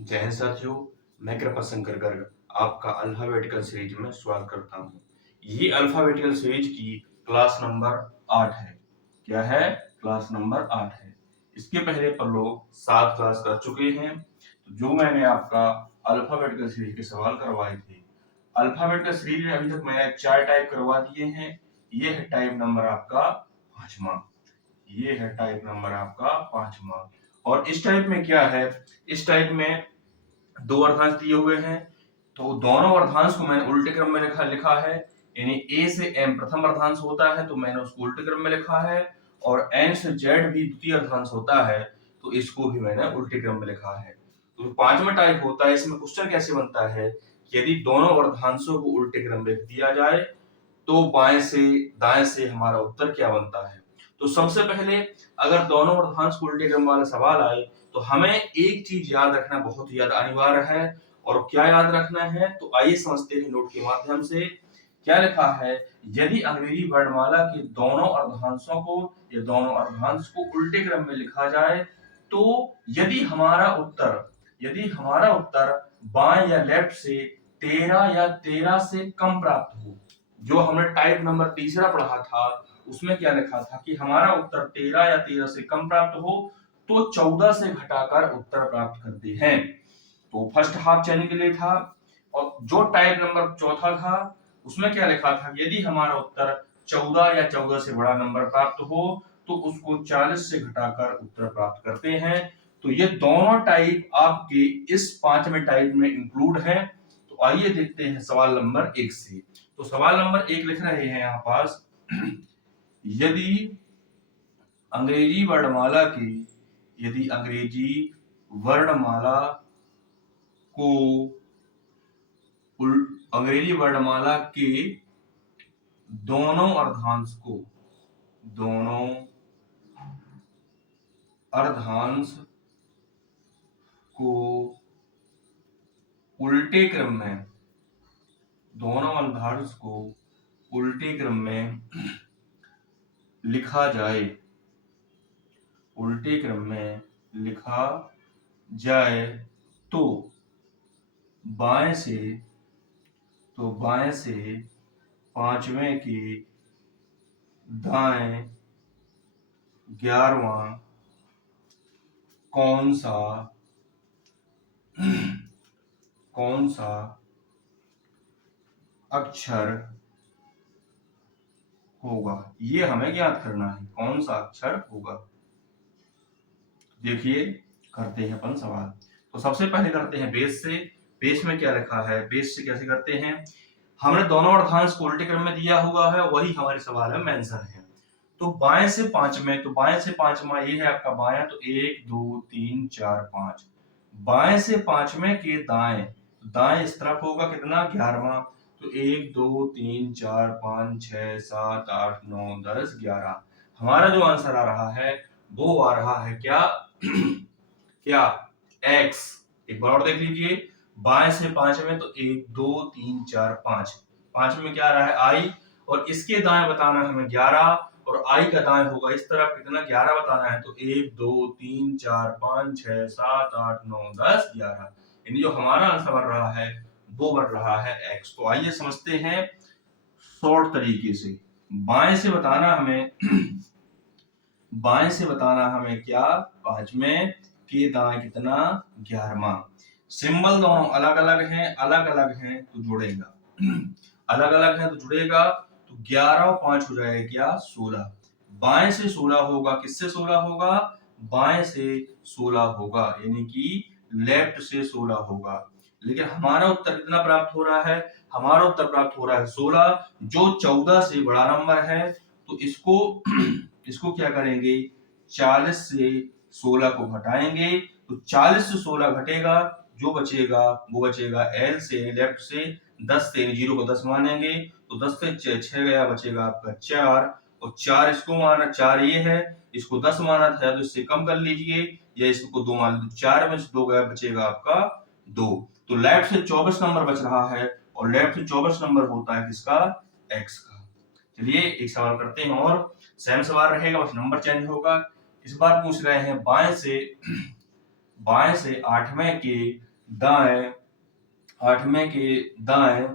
जय हिंद साथियों, मैं कृपाशंकर गर्ग आपका अल्फाबेटिकल सीरीज में स्वागत करता हूँ। ये अल्फाबेटिकल सीरीज की क्लास नंबर 8 है। क्या है? क्लास नंबर 8 है। इसके पहले पर लोग 7 क्लास कर चुके हैं। तो जो मैंने आपका अल्फाबेटिकल सीरीज के सवाल करवाए थे, अल्फाबेटिकल सीरीज में अभी तक मैंने 4 टाइप करवा दिए हैं। ये है टाइप नंबर आपका 5वां। ये है टाइप नंबर आपका 5वां। और इस टाइप में क्या है? इस टाइप में दो अर्धांश दिए हुए हैं, तो दोनों अर्धांश को मैंने उल्टे क्रम में लिखा है। यानी ए से एम प्रथम अर्धांश होता है तो मैंने उसको उल्टे क्रम में लिखा है, और एन से जेड भी द्वितीय अर्धांश होता है तो इसको भी मैंने उल्टे क्रम में लिखा है। तो 5वां टाइप होता है, इसमें क्वेश्चन कैसे बनता है? यदि दोनों अर्धांशों को उल्टे क्रम में लिख दिया जाए तो बाएं से दाएं से हमारा उत्तर क्या बनता है। तो सबसे पहले अगर दोनों अर्धांश को उल्टे क्रम वाला सवाल आए तो हमें एक चीज याद रखना बहुत ही ज्यादा अनिवार्य है। और क्या याद रखना है तो आइए समझते हैं नोट के माध्यम से। क्या लिखा है? यदि अंग्रेजी वर्णमाला के दोनों अर्धांशों को या दोनों अर्धांश को उल्टे क्रम में लिखा जाए तो यदि हमारा उत्तर बाएं या लेफ्ट से 13 या 13 से कम प्राप्त हो, जो हमने टाइप नंबर तीसरा पढ़ा था उसमें क्या लिखा था कि हमारा उत्तर 13 या 13 से कम प्राप्त हो तो 14 से घटाकर उत्तर प्राप्त करते हैं। तो फर्स्ट हाफ चैन के लिए था। और जो टाइप नंबर चौथा था उसमें क्या लिखा था? यदि हमारा उत्तर 14 या 14 से बड़ा नंबर प्राप्त हो तो उसको 40 से घटाकर उत्तर प्राप्त करते हैं। तो ये दोनों टाइप आपके इस 5वें टाइप में इंक्लूड है। तो आइए देखते हैं सवाल नंबर 1 से। तो सवाल नंबर 1 लिख रहे हैं यहां पास यदि अंग्रेजी वर्णमाला की यदि अंग्रेजी वर्णमाला को अंग्रेजी वर्णमाला के दोनों अर्धांश को उल्टे क्रम में दोनों अर्धांश को उल्टे क्रम में लिखा जाए उल्टे क्रम में लिखा जाए तो बाएं से 5वें के दाएं 11वां कौन सा अक्षर होगा। ये हमें ज्ञात करना है कौन सा अक्षर होगा। देखिए करते हैं अपन सवाल। तो सबसे पहले करते हैं बेस से। बेस में क्या लिखा है? बेस से कैसे करते हैं? हमने दोनों अर्धांश को उल्टे क्रम में दिया हुआ है, वही हमारे सवाल में मेंशन है। तो बाएं से 5वें, तो बाएं से 5वां ये है आपका बायां, तो 1 2 3 4 5। बाएं से 5वें के दाएं, तो दाएं इस तरफ होगा कितना? 11वां। तो 1 2 3 4 5 6 7 8 9 10 11। हमारा जो आंसर आ रहा है वो आ रहा है क्या? क्या? x। एक बार और देख लीजिए, बाएं से 5वें, तो 1 2 3 4 5। 5 में क्या आ रहा है? i। और इसके दाएं बताना हमें 11, और i का दाएं होगा इस तरफ कितना? 11 बताना है। तो 1 2 3 4 5 6 7 8 9 10 11। यानी जो हमारा आंसर बन रहा है वो बन रहा है x। तो आइए समझते हैं शॉर्ट तरीके से। बाएं से बताना हमें बाएं से बताना हमें क्या? 5वें के दाएं कितना? 11वां। सिंबल दोनों अलग अलग हैं तो जुड़ेगा अलग अलग है तो जुड़ेगा। तो 11 और 5 हो जाएगा क्या? 16। बाएं से 16 होगा, किससे 16 होगा? बाएं से 16 होगा, यानी कि लेफ्ट से 16 होगा। लेकिन हमारा उत्तर कितना प्राप्त हो रहा है? हमारा उत्तर प्राप्त हो रहा है 16, जो 14 से बड़ा नंबर है। तो इसको क्या करेंगे? 40 से 16 को घटाएंगे, तो 40 से 16 घटेगा, जो बचेगा वो बचेगा एल से, लेफ्ट से 10 से, 0 को 10 मानेंगे तो 10 से 6 गया, बचेगा आपका 4। और 4 इसको माना, 4 ये है, इसको 10 माना था तो इससे कम कर लीजिए, या इसको 2 मान लीजिए। 4 में से 2 गया, बचेगा आपका 2। तो लेफ्ट से 24 नंबर बच रहा है, और लेफ्ट से 24 नंबर होता है किसका? एक्स का। चलिए एक सवाल करते हैं, और सेम सवाल रहेगा, बस नंबर चेंज होगा। इस बार पूछ रहे हैं बाएं से 8वें के दाएं, 8वें के दाएं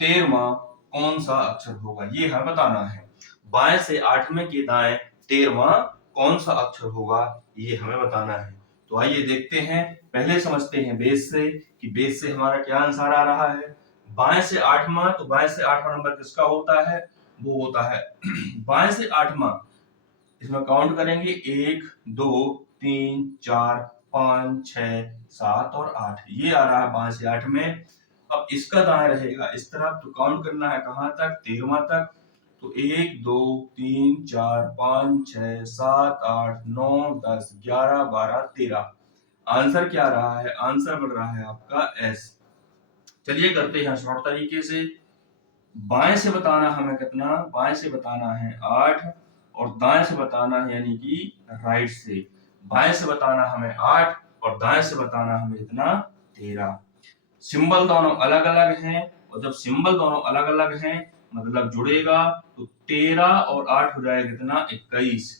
13वां कौन सा अक्षर होगा, ये हमें बताना है। बाएं से 8वें के दाएं 13वां कौन सा अक्षर होगा, ये हमें बताना है। तो आइए देखते हैं, पहले समझते हैं बेस से कि बेस से हमारा क्या आंसर आ रहा है। बाएं से 8वां, तो बाएं से 8वां नंबर किसका होता है, वो होता है बाएं से 8वां, इसमें काउंट करेंगे 1 2 3 4 5 6 7 और 8, ये आ रहा है बाएं से 8 में। अब इसका दाएं रहेगा इस तरफ, तो काउंट करना है कहां तक, 13वां तक। तो 1 2 3 4 5 6 7 8 9 10 11 12 13, आंसर क्या रहा है, आंसर बन रहा है आपका एस। चलिए करते हैं शॉर्ट तरीके से। बाएं से बताना हमें कितना, बाएं से बताना है 8 और दाएं से बताना है यानी कि राइट से, बाएं से बताना हमें 8 और दाएं से बताना हमें इतना 13। सिंबल दोनों अलग अलग हैं, और जब सिंबल दोनों अलग अलग हैं मतलब जुड़ेगा, तो 13 और 8 हो जाएगा कितना 21,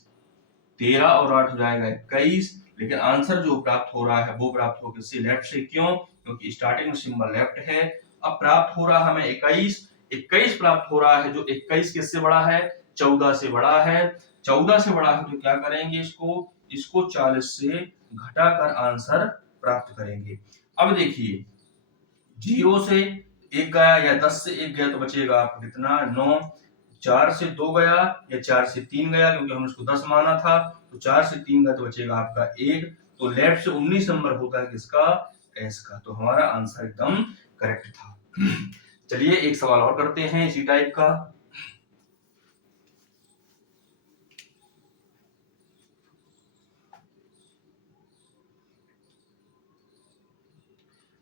13 और 8 हो जाएगा 21। लेकिन आंसर जो प्राप्त हो रहा है वो प्राप्त हो किससे, लेफ्ट से, क्यों, क्योंकि स्टार्टिंग में सिंबल लेफ्ट है। अब प्राप्त हो रहा हमें 21, 21 प्राप्त हो रहा है, जो 21 किससे बड़ा है, 14 से बड़ा है। 14 से बड़ा है तो क्या करेंगे, इसको 40 से घटाकर आंसर प्राप्त करेंगे। अब देखिए 0 से 1 गया या 10 से 1 गया तो बचेगा आपको कितना 9, 4 से 2 गया या 4 से 3 गया, क्योंकि हमने इसको 10 माना था, तो 4 से 3 गया तो बचेगा आपका 1। तो लेफ्ट से 19 नंबर होता है किसका, एस का। तो हमारा आंसर एकदम करेक्ट था। चलिए एक सवाल और करते हैं इसी टाइप का।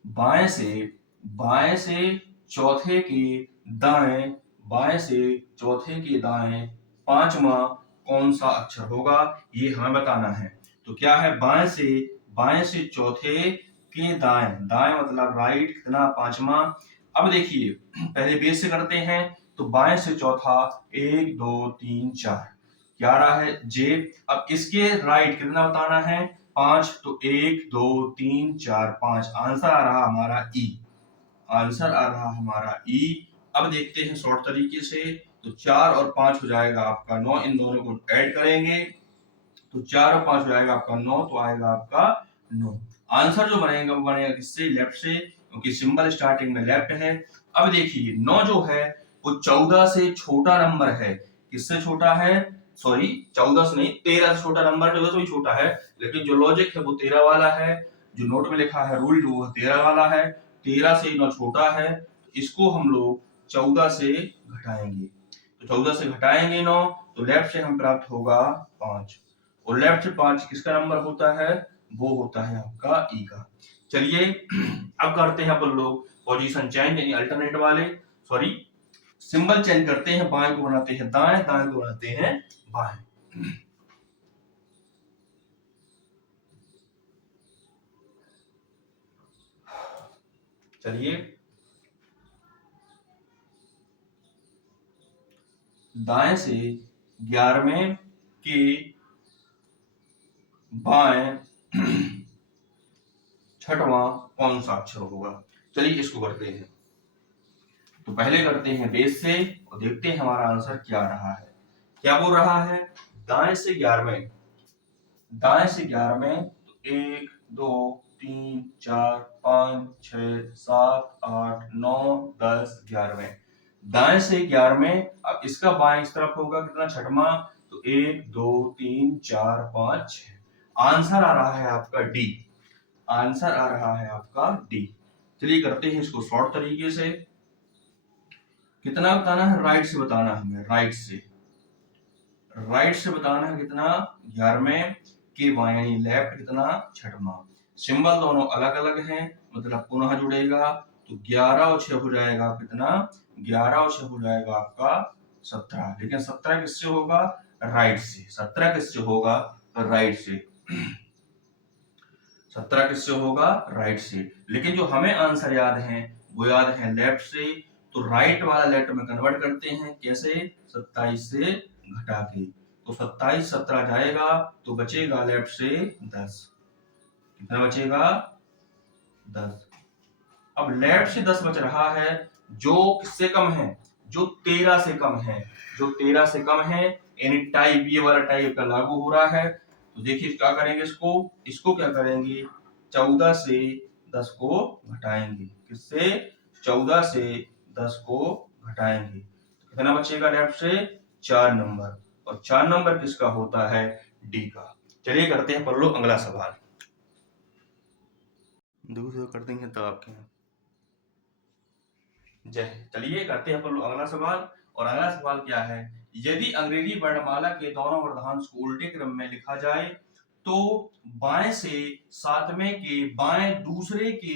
बाएं से चौथे के दाएं, बाएं से चौथे के दाएं 5वां कौन सा अक्षर होगा, ये हमें बताना है। तो क्या है, बाएं से चौथे के दाएं, दाएं मतलब राइट, कितना 5वां। अब देखिए पहले बेस से करते हैं, तो बाएं से चौथा 1 2 3 4, क्या रहा है जे। अब इसके राइट कितना बताना है 5, तो 1 2 3 4 5, आंसर आ रहा हमारा ई, आंसर आ रहा हमारा ई। अब देखते हैं शॉर्ट तरीके से, तो 4 और 5 हो जाएगा आपका 9, इन दोनों को ऐड करेंगे तो 4 और 5 हो जाएगा आपका 9, तो आएगा आपका 9। आंसर जो बनेगा वो बनेगा किससे, लेफ्ट से, क्योंकि सिंबल स्टार्टिंग में लेफ्ट है। अब देखिए 9 जो है वो 14 से छोटा नंबर है, किससे छोटा है, सॉरी 14 से नहीं 13 से छोटा नंबर, 14 से भी छोटा है, लेकिन जो लॉजिक है वो 13 वाला है, जो नोट में लिखा है रूल जो वो 13 वाला है, 13 से 9 छोटा है, इसको हम लोग 14 से घटाएंगे। तो 14 से घटाएंगे 9, तो लेफ्ट से हम प्राप्त होगा 5, और लेफ्ट से 5 किसका नंबर होता है, वो होता है आपका ई का। चलिए अब करते हैं अपन लोग पोजीशन चेंज, यानी अल्टरनेट वाले, सॉरी सिंबल चेंज करते हैं, बाएं को बनाते हैं दाएं, दाएं को बनाते हैं बाएं। चलिए दाएं से 11वें के बाएं 6वां कौन सा अक्षर होगा। चलिए इसको करते हैं, तो पहले करते हैं बेस से और देखते हैं हमारा आंसर क्या रहा है। क्या बोल रहा है, दाएं से 11वें, दाएं से 11वें, तो 1 2 3 4 5 6 7 8 9 10 11वें, दाएं से 11वें। अब इसका बाएं इस तरफ होगा कितना, 6वां, तो 1 2 3 4 5 6, आंसर आ रहा है आपका डी, आंसर आ रहा है आपका डी। चलिए करते हैं इसको शॉर्ट तरीके से। कितना बताना है, राइट से बताना है हमें, राइट से, राइट से बताना है कितना 11वें के बाएं यानी लेफ्ट कितना 6वां। सिंबल दोनों अलग अलग हैं मतलब पुनः जुड़ेगा, तो 11 और 6 हो जाएगा कितना, 11 और 6 हो जाएगा आपका 17, लेकिन 17 किससे होगा, राइट से, 17 किससे होगा, राइट से, 17 किससे होगा, राइट से। लेकिन जो हमें आंसर याद है वो याद है लेफ्ट से, तो राइट वाला लेफ्ट में कन्वर्ट करते हैं, कैसे, 27 से घटा के, तो 27 17 जाएगा तो बचेगा लेफ्ट से 10, कितना बचेगा 10। अब लेफ्ट से 10 बच रहा है, जो किससे कम है, जो 13 से कम है, जो 13 से कम है, यानी टाइप ये वाला टाइप का लागू हो रहा है। तो देखिए क्या करेंगे, इसको इसको क्या करेंगे, 14 से 10 को घटाएंगे, किससे, 14 से 10 को घटाएंगे, तो कितना बचेगा लेफ्ट से 4 नंबर, और 4 नंबर किसका होता है, डी का। चलिए करते हैं पढ़ लो अगला सवाल, दूसरा कर देंगे तो आपके जय। चलिए करते हैं अपन लोग अगला सवाल, और अगला सवाल क्या है, यदि अंग्रेजी वर्णमाला के दोनों वर्धांश को उल्टे क्रम में लिखा जाए तो बाएं से सातवें के बाएं दूसरे के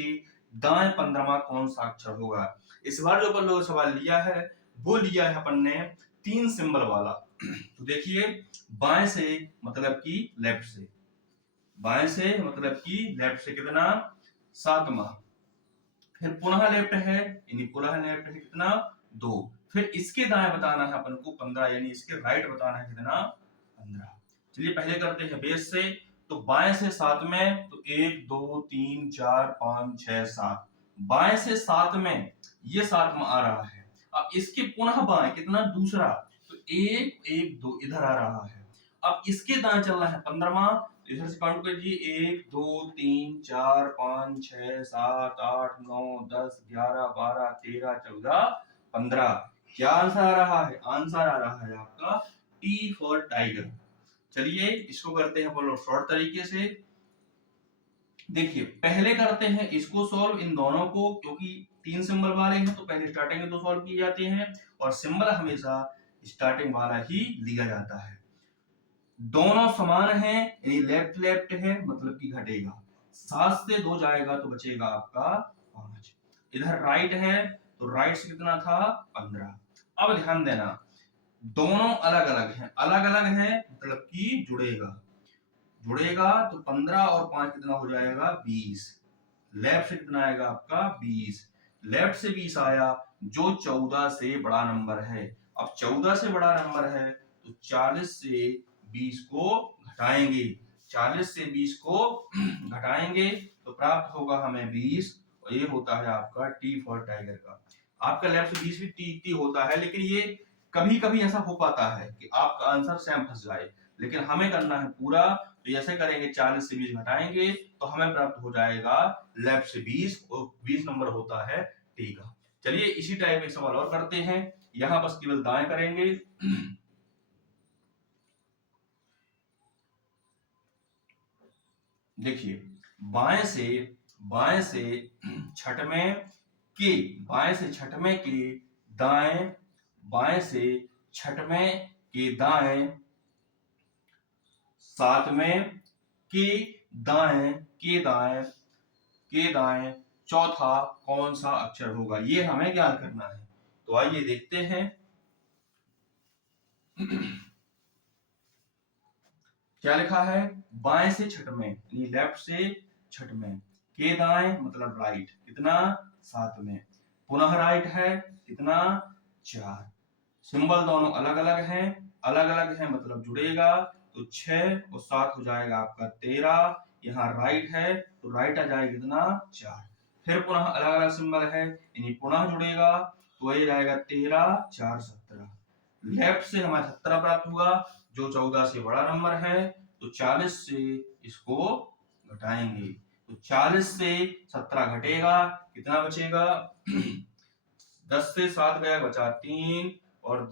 दाएं 15वां कौन सा अक्षर होगा। इस बार जो अपन लोग सवाल लिया है वो लिया है अपन ने 3 सिंबल वाला। तो देखिए, बाएं से मतलब कि लेफ्ट से, बाएं से मतलब कि लेफ्ट से कितना, 7वां, फिर पुनः लेफ्ट है, यानी पुनः लेफ्ट है कितना, 2, फिर इसके दाएं बताना है अपन को 15, यानी इसके राइट बताना है कितना, 15। चलिए पहले करते हैं बेस से, तो बाएं से 7 में, तो 1 2 3 4 5 6 7, बाएं से 7 में ये 7वां आ रहा है। अब इसके पुनः बाएं कितना, दूसरा, तो 1 1 2 इधर आ रहा है। अब इसके दाएं चलना है 15वां, इधर से काउंट कीजिए, 1 2 3 4 5 6 7 8 9 10 11 12 13 14 15। क्या आंसर आ रहा है, आंसर आ रहा है आपका टी फॉर टाइगर। चलिए इसको करते हैं अपन लोग शॉर्ट तरीके से। देखिए पहले करते हैं इसको सॉल्व, इन दोनों को, क्योंकि 3 सिंबल वाले हैं तो पहले स्टार्टिंग में 2 सॉल्व किए जाते हैं, और सिंबल हमेशा स्टार्टिंग वाला ही लिया जाता है। दोनों समान है, यानी लेफ्ट लेफ्ट है मतलब कि घटेगा, 7 से 2 जाएगा तो बचेगा आपका 5। इधर राइट है तो राइट से कितना था, 15। अब ध्यान देना, दोनों अलग अलग हैं, अलग अलग है मतलब कि जुड़ेगा, जुड़ेगा तो 15 और 5 कितना हो जाएगा, 20। लेफ्ट से कितना आएगा आपका, 20। लेफ्ट से 20 आया, जो 14 से बड़ा नंबर है। अब 14 से बड़ा नंबर है तो 40 से 20 को घटाएंगे, 40 से 20 को घटाएंगे तो प्राप्त होगा हमें 20, और ये होता है आपका टी फॉर टाइगर का। आपका लेफ्ट से 20 भी टी होता है, लेकिन ये कभी कभी ऐसा हो पाता है कि आपका आंसर सेम फंस जाए, लेकिन हमें करना है पूरा। तो ऐसे करेंगे, 40 से 20 घटाएंगे तो हमें प्राप्त हो जाएगा लेफ्ट से 20, और 20 नंबर होता है टी का। चलिए इसी टाइप एक सवाल और करते हैं, यहां बस केवल दाएं करेंगे। देखिए बाएं से छठवें के, बाएं से छठवें के दाएं, बाएं से छठवें के दाएं 7वें के दाएं, के दाएं, के दाएं चौथा कौन सा अक्षर होगा, ये हमें ज्ञात करना है। तो आइए देखते हैं। क्या लिखा है, बाएं से छठवें यानी लेफ्ट से छठवें, के दाएं मतलब राइट, कितना, 7वें, पुनः राइट है कितना, 4। सिंबल दोनों अलग अलग हैं, अलग अलग है मतलब जुड़ेगा, तो 6 और 7 हो जाएगा आपका 13। यहाँ राइट है तो राइट आ जाएगा कितना, 4। फिर पुनः अलग अलग सिंबल है, यानी पुनः जुड़ेगा तो ये जाएगा 13 4 17। लेफ्ट से हमारा 17 प्राप्त हुआ, जो 14 से बड़ा नंबर है, तो 40 से इसको घटाएंगे, तो 40 से 17 घटेगा, कितना बचेगा 10 से 7 गया बचा 3, और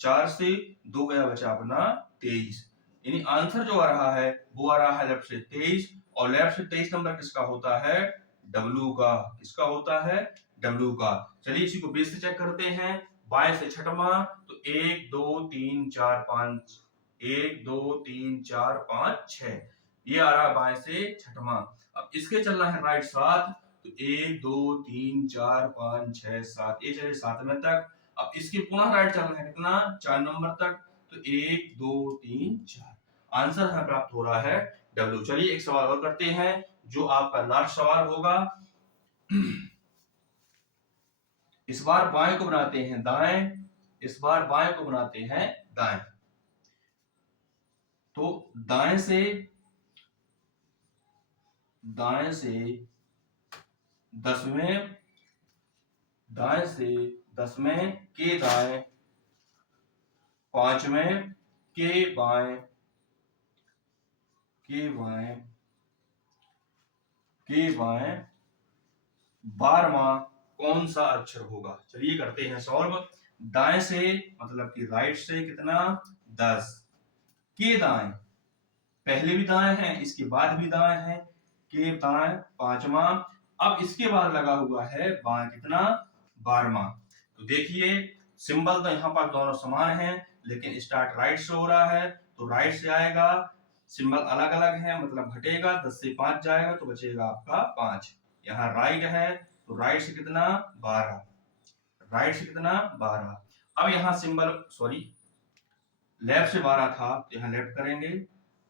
4 से 2 गया बचा अपना 23। यानी आंसर जो आ रहा है वो आ रहा है लेफ्ट से 23, और लेफ्ट से 23 नंबर किसका होता है, डब्ल्यू का, किसका होता है, डब्ल्यू का। चलिए इसी को बेस से चेक करते हैं, बाएं से छठवां, तो 1 2 3 4 5, 1 2 3 4 5 6, ये आ रहा है बाएं से छठवां। अब इसके चलना है राइट 7, तो 1 2 3 4 5 6 7, ये चले 7वें तक। अब इसके पुनः राइट चलना है कितना, 4 नंबर तक, तो 1 2 3 4, आंसर हमें प्राप्त हो रहा है डब्ल्यू। चलिए एक सवाल और करते हैं, जो आपका लास्ट सवाल होगा। इस बार बाएं को बनाते हैं दाएं, इस बार बाएं को बनाते हैं दाएं। तो दाएं से दाएं से 10वें, दाएं से 10वें के दाएं, 5वें के बाएं, के बाएं, के बाएं 12वां कौन सा अक्षर होगा। चलिए करते हैं सॉल्व। दाएं से मतलब कि राइट से कितना 10, के दाएं पहले भी दाएं है, इसके बाद भी दाएं है, के दाएं 5वां, अब इसके बाद लगा हुआ है बाएं कितना 12वां। तो देखिए सिंबल तो यहाँ पर दोनों समान है, लेकिन स्टार्ट राइट से हो रहा है तो राइट से आएगा, सिंबल अलग अलग है मतलब घटेगा, 10 से 5 जाएगा तो बचेगा आपका 5। यहाँ राइट है तो राइट से कितना 12, राइट से कितना 12। अब यहाँ सिंबल सॉरी लेफ्ट से 12 था तो यहाँ लेफ्ट करेंगे,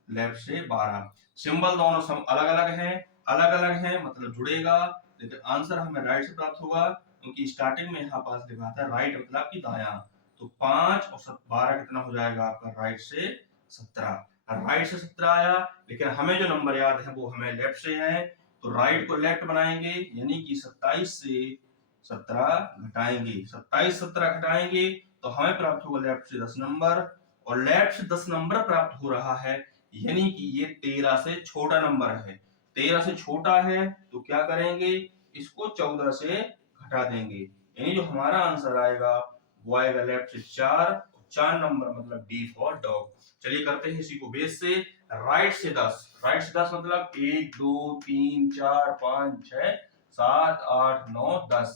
लेफ्ट से 12। सिंबल दोनों अलग अलग हैं, अलग अलग है मतलब जुड़ेगा, लेकिन आंसर हमें राइट से प्राप्त होगा क्योंकि स्टार्टिंग में यहाँ पास लिखा था राइट मतलब कि दायां। तो 5 और 12 कितना हो जाएगा आपका राइट से 17। राइट से 17 आया, लेकिन हमें जो नंबर याद है वो हमें लेफ्ट से है, तो राइट को लेफ्ट बनाएंगे यानी कि 27 से 17 घटाएंगे, 27 17 घटाएंगे तो हमें प्राप्त होगा लेफ्ट से 10 नंबर, और लेफ्ट से 10 नंबर प्राप्त हो रहा है यानी कि ये 13 से छोटा नंबर है। 13 से छोटा है तो क्या करेंगे, इसको 14 से घटा देंगे, यानी जो हमारा आंसर आएगा वो आएगा लेफ्ट से 4 नंबर मतलब डी फॉर डॉग। चलिए करते हैं इसी को बेस से। राइट से 10, राइट से 10 मतलब 1 2 3 4 5 6 7 8 9 10,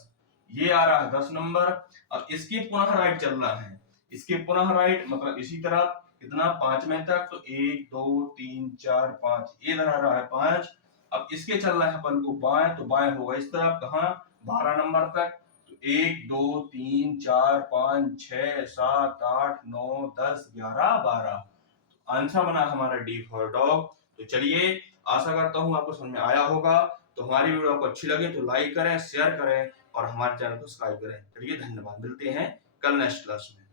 ये आ रहा है 10 नंबर। अब इसके पुनः राइट चल रहा है, इसके पुनः राइट मतलब इसी तरह कितना 5वें तक, तो 1 2 3 4 5 ये रहा है 5। अब इसके चल रहा है अपन को बाएं, तो बाएं होगा इस तरफ कहाँ 12 नंबर तक, तो 1 2 3 4 5 6 7 8 9 10 11 12, आंसर बना हमारा डी फॉर डॉग। तो चलिए आशा करता हूँ आपको समझ में आया होगा। तो हमारी वीडियो आपको अच्छी लगे तो लाइक करें, शेयर करें और हमारे चैनल को सब्सक्राइब करें। चलिए धन्यवाद, मिलते हैं कल नेक्स्ट क्लास में।